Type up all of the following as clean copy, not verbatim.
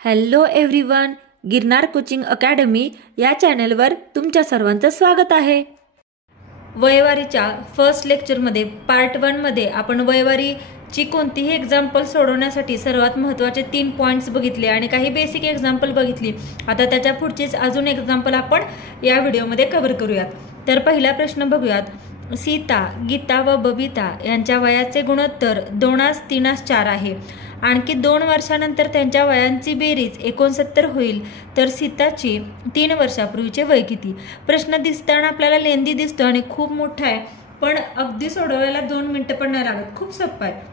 Hello everyone, Girnar coaching academy या चॅनलवर तुमच्या सर्वांचं स्वागत आहे। वयवारीच्या फर्स्ट लेक्चरमध्ये पार्ट 1 मध्ये आपण वयवारीची कोणतीही एक्झाम्पल सोडवण्यासाठी सर्वात महत्त्वाचे 3 पॉइंट्स बघितले आणि काही बेसिक एक्झाम्पल बघितली। आता त्याच्या पुढचीच अजून एक्झाम्पल आपण या व्हिडिओमध्ये कव्हर करूयात। तर पहिला प्रश्न बघूयात। सीता, गीता व बबिता यांच्या वयाचे गुणोत्तर 2:3:4 आहे। आणखी 2 वर्षानंतर त्यांच्या वयांची बेरीज 69 होईल, तर सीताची 3 वर्षापूर्वीचे वय किती? प्रश्न दिसताना आपल्याला लेंदी दिसतो आणि खूप मोठा आहे, पण अगदी सोडवायला 2 मिनिटं पण नाही लागत, खूप सोपं आहे।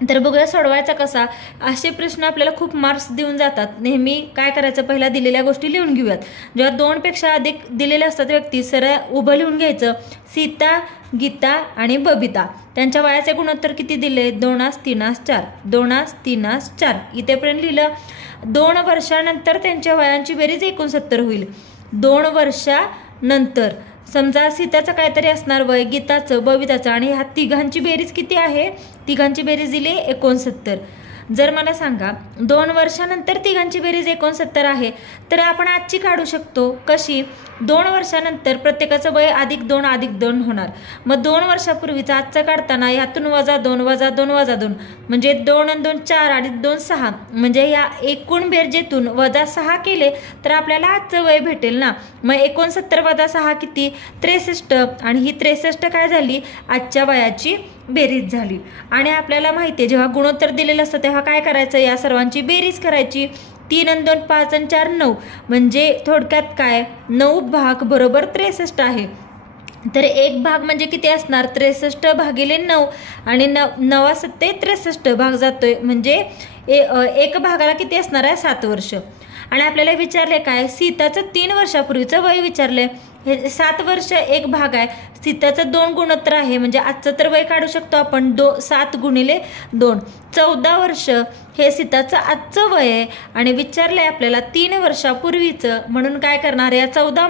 तर बघूया सोडवायचा कसा। असे प्रश्न आपल्याला खूप मार्क्स देऊन जातात। नेहमी काय करायचं, पहिला दिलेल्या गोष्टी लिहून घेऊयात। जेव्हा 2 पेक्षा अधिक दिलेले असतात व्यक्ती, सरळ उभं लिहून घ्यायचं। सीता, गीता आणि बबिता त्यांच्या वयाचे गुणोत्तर किती दिले? 2:3:4 2:3:4 इथेपर्यंत लिहिलं। 2 वर्षानंतर त्यांच्या वयांची बेरीज 69 होईल। 2 वर्षानंतर समजा सीताचं काहीतरी असणार वय, गीताचं, बबिताचं आणि ह्या तिघांची बेरीज किती आहे? तिघांची बेरीज दिली 69। जर मला सांगा 2 वर्षानंतर तिघांची बेरीज 69 आहे, तर आपण आजची काढू शकतो। कशी? 2 वर्षानंतर प्रत्येकाचं वय +2 होणार। मग 2 वर्षापूर्वीचा आजचं काढताना यातून -2 -2 म्हणजे 2 आणि 2 4 आणि 2 6 म्हणजे या एकूण बेरजेतून -6 केले तर आपल्याला आजचं वय भेटेल ना। मग 69 - 6 किती? 63 आणि ही 63 काय झाली? आजच्या वयाची बेरीज झाली। आणि आपल्याला माहिती आहे जेव्हा गुणोत्तर दिलेलं असतं तेव्हा काय करायचं? या सर्वांची बेरीज करायची। 3 आणि 2 5 आणि 4 9 म्हणजे थोडक्यात काय? 9 भाग बरोबर 63 आहे। तर 1 भाग म्हणजे किती असणार? 63 भागिले 9 आणि 9 7 63 भाग जातोय म्हणजे 1 भागाला किती असणार आहे? 7 वर्ष। आणि आपल्याला विचारले काय? सीताचं 3 वर्षापूर्वीचं वय विचारले। हे 7 वर्ष 1 भाग आहे, सीताचं 2 गुणोत्तर आहे म्हणजे आजचं तर वय काढू शकतो आपण 7 गुणिले 2 14 वर्ष हे सीताचं आजचं वय आहे। आणि विचारलंय आपल्याला 3 वर्षापूर्वीचं, म्हणून काय करणार? या 14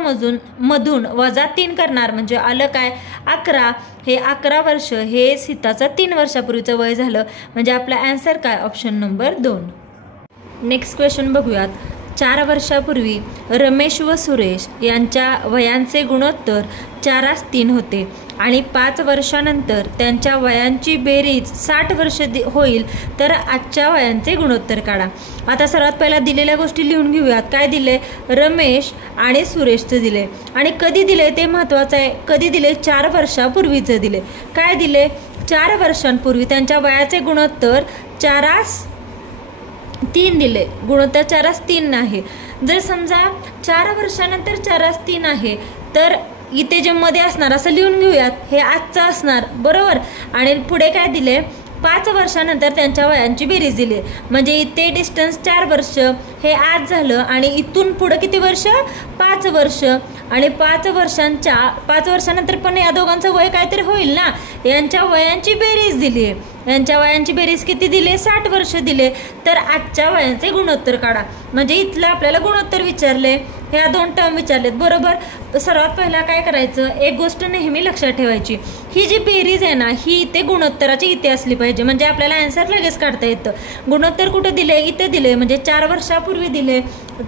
मधून -3 करणार म्हणजे आलं काय? 11। हे 11 वर्ष हे सीताचं 3 वर्षापूर्वीचं वय झालं म्हणजे आपला आन्सर काय? Option number 2। नेक्स्ट क्वेश्चन बघूयात। 4 वर्षापूर्वी रमेश व सुरेश यांच्या वयांचे गुणोत्तर 4:3 होते आणि 5 वर्षानंतर त्यांच्या वयांची बेरीज 60 वर्ष होईल, तर आजच्या वयांचे गुणोत्तर काढा। आता सर्वात पहिला दिलेल्या गोष्टी लिहून घेऊयात। काय दिले? रमेश आणि सुरेशचं दिले आणि कधी दिले ते महत्त्वाचं आहे। कधी दिले? 4 वर्षापूर्वीचं दिले। काय दिले? 4 वर्षांपूर्वी त्यांच्या वयाचे गुणोत्तर 4:3 दिले। गुणोत्तर 4:3 आहे। जर समजा 4 वर्षानंतर 4:3 आहे, तर इथे जे मध्ये असणार असं लिहून घेऊयात, हे आजचं असणार बरोबर। आणि पुढे काय दिले? 5 वर्षानंतर त्यांच्या वयांची बेरीज दिली म्हणजे इथे डिस्टन्स 4 वर्ष हे आज झालं आणि इथून पुढे किती वर्ष? 5 वर्ष। आणि 5 वर्षानंतर पण या दोघांचं वय काहीतरी होईल ना। यांच्या वयांची बेरीज दिली आहे, यांच्या वयांची बेरीज किती दिले? 60 वर्ष दिले, तर आजच्या वयांचे गुणोत्तर काढा। म्हणजे इथलं आपल्याला गुणोत्तर विचारले, ह्या 2 टर्म विचारलेत बरोबर। सर्वात पहिला काय करायचं? एक गोष्ट नेहमी लक्षात ठेवायची, ही जी बेरीज आहे ना ही इथे गुणोत्तराची इथे असली पाहिजे म्हणजे आपल्याला आन्सर लगेच काढता येतं। गुणोत्तर कुठे दिले? इथे दिले म्हणजे 4 वर्षापूर्वी दिले,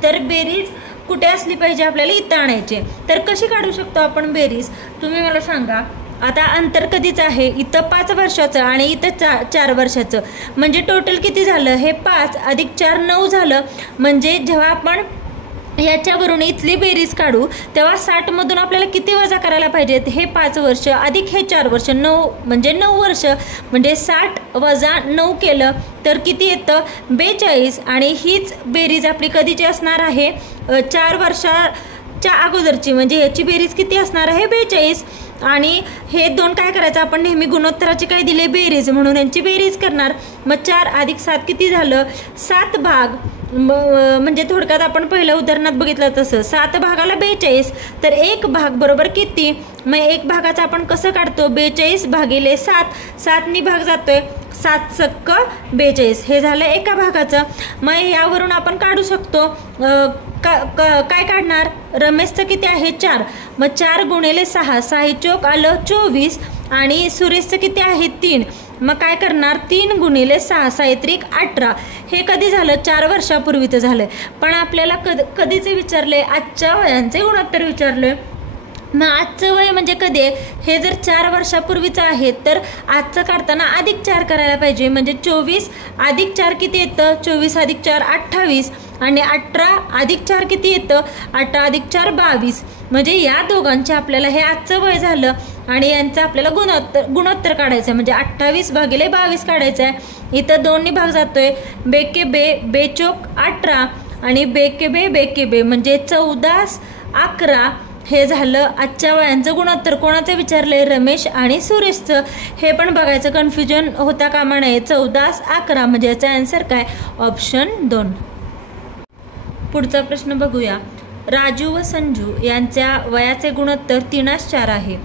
तर बेरीज कुठे असली पाहिजे? आपल्याला इथं आणायचे। तर कशी काढू शकतो आपण बेरीज? तुम्ही मला सांगा। आता अंतर कधीच आहे? इथं 5 वर्षाचं आणि इथं 4 वर्षाचं म्हणजे टोटल किती झालं? हे 5 अधिक 4 9 झालं। म्हणजे जेव्हा आपण याच्यावरून इथली बेरीज काढू तेव्हा 60 मधून आपल्याला किती वजा करायला पाहिजेत? हे 5 वर्ष अधिक हे 4 वर्ष 9 म्हणजे 9 वर्ष म्हणजे 60 - 9 केलं तर किती येतं? 42। आणि हीच बेरीज आपली कधीची असणार आहे? 4 वर्षाच्या अगोदरची म्हणजे याची बेरीज किती असणार आहे? 42। आणि हे 2 काय करायचं? आपण नेहमी गुणोत्तराची काय दिले? बेरीज, म्हणून यांची बेरीज करणार। मग 4 अधिक 7 किती झालं? 7 भाग म्हणजे थोडक्यात आपण पहिल्या उदाहरणात बघितलं तसं 7 भागाला 42, तर 1 भाग बरोबर किती? मग 1 भागाचं आपण कसं काढतो? 42 भागिले 7 7नी भाग जातोय 7 सक्क 42 हे झालं एका भागाचं। मग यावरून आपण काढू शकतो काय काढणार? रमेशचं किती आहे? 4। मग 4 गुणिले 6 6 चोक आलं 24 आणि सुरेशचं किती आहे? 3 मग काय करणार 3 गुणिले 6 6 18. हे कधी झालं 4 वर्षापूर्वीचं झालं. पण आपल्याला कधीचे विचारले आजच्या वयांचे गुणोत्तर विचारले. मग आजचं वय म्हणजे कधी आहे हे जर 4 वर्षापूर्वीचं आहे तर आजचं काढताना +4 करायला पाहिजे. म्हणजे 24 + 4 किती येतं 24 + 4 28 आणि 18 + 4 किती येतं 18 + 4 22. म्हणजे या दोघांचे आपल्याला हे आजचं वय झालं आणि यांचं आपल्याला गुणोत्तर काढायचं आहे. म्हणजे 28 भागिले 22 काढायचं आहे. इथं 2 भाग जातोय. बेके बे बेचोक 18 आणि बेके बे म्हणजे 14 11. हे झालं आजच्या वयांचं गुणोत्तर. कोणाचं विचारलंय रमेश आणि सुरेशचं. हे पण बघायचं कन्फ्युजन होता कामा नये. 14 11 म्हणजे याचा आन्सर काय ऑप्शन 2. पुढचा प्रश्न बघूया. राजू व संजू यांच्या वयाचे गुणोत्तर 3:4 आहे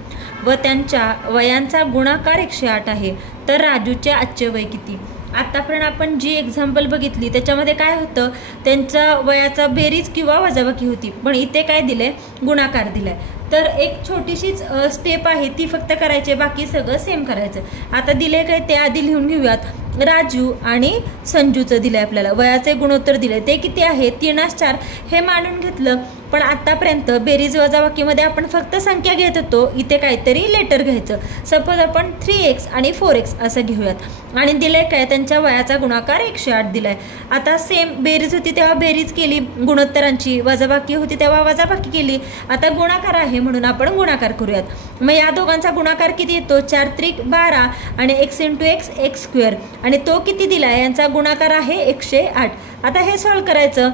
व त्यांच्या वयांचा गुणाकार 108 आहे. तर राजूचे आजचे वय किती? आतापर्यंत आपण जी एक्झाम्पल बघितली त्याच्यामध्ये काय होतं त्यांच्या वयाचा बेरीज किंवा वजाबाकी होती. पण इथे काय दिले गुणाकार दिलाय. तर एक छोटीशीच स्टेप आहे ती फक्त करायची, बाकी सगळं सेम करायचं. आता दिले काय ते आधी लिहून घेऊयात. राजू आणि संजूचं दिलंय आपल्याला वयाचे गुणोत्तर दिले ते किती आहे 3:4 हे मानून घेतलं. पण आतापर्यंत बेरीज वजाबाकीमध्ये आपण फक्त संख्या घेत होतो. इथे काहीतरी लेटर घ्यायचं. सपोज आपण 3x आणि 4x असं घेऊयात आणि दिले काय त्यांच्या वयाचा गुणाकार 108 दिलाय. आता सेम बेरीज होती तेव्हा बेरीज केली गुणोत्तरांची, वजाबाकी होती तेव्हा वजाबाकी केली. आता गुणाकार आहे म्हणून आपण गुणाकार करूयात. मग या दोघांचा गुणाकार किती येतो 4 त्रिक 12 आणि x × x x² आणि तो किती दिलाय यांचा गुणाकार आहे 108. आता हे सॉल्व्ह करायचं.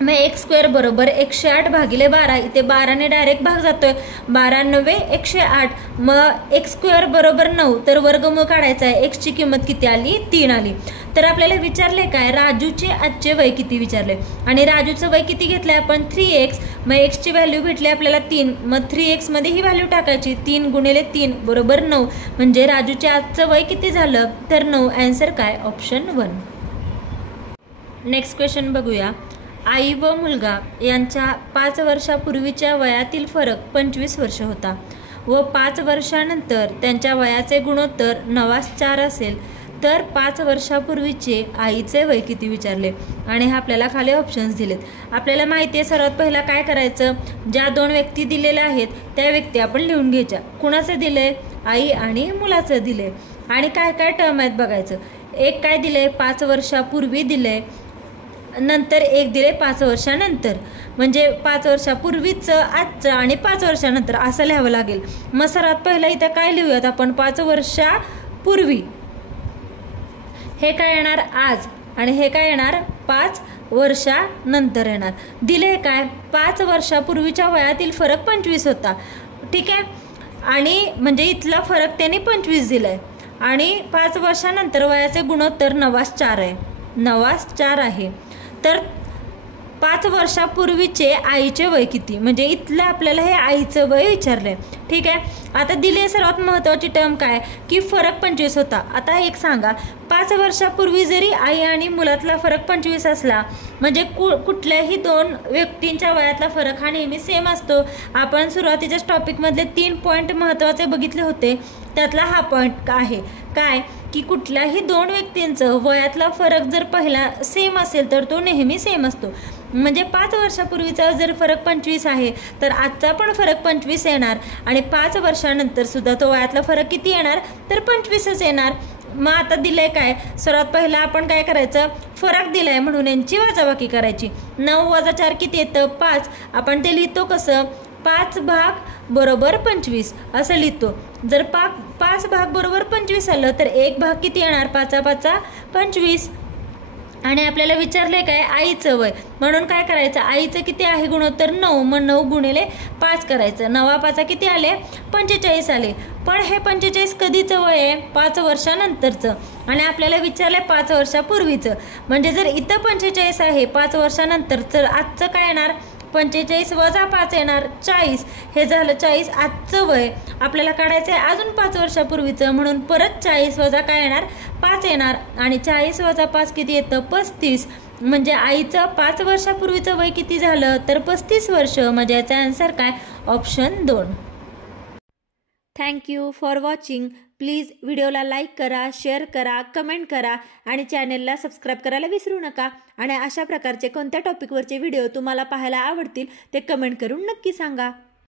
मग x² बरोबर 108 भागिले 12. इथे 12 ने डायरेक्ट भाग जातोय. 12 × 9 108. मग x² बरोबर 9. तर वर्गमूळ काढायचा आहे. x ची किंमत किती आली 3 आली. तर आपल्याला विचारले काय राजूचे आजचे वय किती विचारले आणि राजूचं वय किती घेतलंय आपण 3x. मग x ची व्हॅल्यू भेटली आपल्याला 3. मग 3x मध्ये ही व्हॅल्यू टाकायची. 3 × 3 बरोबर 9. म्हणजे राजूचे आजचं वय किती झालं तर 9. आन्सर काय ऑप्शन 1. नेक्स्ट क्वेश्चन बघूया. आई व मुलगा यांच्या 5 वर्षापूर्वीच्या वयातील फरक 25 वर्ष होता व 5 वर्षानंतर त्यांच्या वयाचे गुणोत्तर 9:4 असेल तर 5 वर्षापूर्वीचे आईचे वय किती विचारले आणि हे आपल्याला खाली ऑप्शन्स दिलेत. आपल्याला माहिती आहे सर्वात पहिला काय करायचं ज्या 2 व्यक्ती दिलेल्या आहेत त्या व्यक्ती आपण लिहून घ्यायच्या. कुणाचं दिले आई आणि मुलाचं दिले आणि काय काय टर्म आहेत बघायचं. एक काय दिले 5 वर्षापूर्वी दिले, नंतर एक दिले 5 वर्षानंतर. म्हणजे 5 वर्षापूर्वीचं आजचं आणि 5 वर्षानंतर असं लिहावं लागेल. मग सर्वात पहिला इथं काय लिहूयात आपण 5 वर्षापूर्वी. हे काय येणार आज आणि हे काय येणार 5 वर्षानंतर येणार. दिले काय 5 वर्षापूर्वीच्या वयातील फरक 25 होता. ठीक आहे. आणि म्हणजे इथला फरक त्यांनी 25 दिलाय आणि 5 वर्षानंतर वयाचे गुणोत्तर 9:4 आहे. 9:4 आहे. तर 5 वर्षापूर्वीचे आईचे वय किती म्हणजे इथलं आपल्याला हे आईचं वय विचारलंय. ठीक आहे. आता दिले सर्वात महत्त्वाची टर्म काय की फरक 25 होता. आता एक सांगा 5 वर्षापूर्वी जरी आई आणि मुलातला फरक 25 असला म्हणजे कुठल्याही 2 व्यक्तींच्या वयातला फरक हा नेहमी सेम असतो. आपण सुरुवातीच्याच टॉपिकमधले 3 पॉईंट महत्त्वाचे बघितले होते. त्यातला हा पॉईंट आहे काय की कुठल्याही 2 व्यक्तींचं वयातला फरक जर पहिला सेम असेल तर तो नेहमी सेम असतो. म्हणजे 5 वर्षापूर्वीचा जर फरक 25 आहे तर आजचा पण फरक 25 येणार आणि 5 वर्षानंतर सुद्धा तो वयातला फरक किती येणार तर 25च येणार. मग आता दिलंय काय सर्वात पहिला आपण काय करायचं फरक दिलाय म्हणून यांची वजाबाकी करायची. 9 + 4 किती येतं 5. आपण ते लिहितो कसं 5 भाग बरोबर 25 असं लिहितो. जर 5 भाग बरोबर 25 आलं तर 1 भाग किती येणार 5 × 5 = 25. आणि आपल्याला विचारले काय आईचं वय म्हणून काय करायचं आईचं किती आहे गुणोत्तर 9. मग 9 × 5 करायचं. 9 × 5 किती आले 45 आले. पण हे 45 कधीचं वय आहे 5 वर्षानंतरचं आणि आपल्याला विचारलंय 5 वर्षापूर्वीचं. म्हणजे जर इथं 45 आहे 5 वर्षानंतर तर आजचं काय येणार 45 + 5 येणार 40. हे झालं 40 आजचं वय. आपल्याला काढायचं आहे अजून 5 वर्षापूर्वीचं म्हणून परत 40 - काय येणार 5 येणार आणि 40 - 5 किती येतं 35. म्हणजे आईचं 5 वर्षापूर्वीचं वय किती झालं तर 35 वर्ष. म्हणजे याचा आन्सर काय option 2. Thank you for watching. Please व्हिडिओला लाईक करा, शेअर करा, कमेंट करा आणि चॅनेलला सबस्क्राईब करायला विसरू नका. आणि अशा प्रकारचे कोणत्या टॉपिकवरचे व्हिडिओ तुम्हाला पाहायला आवडतील ते कमेंट करून नक्की सांगा.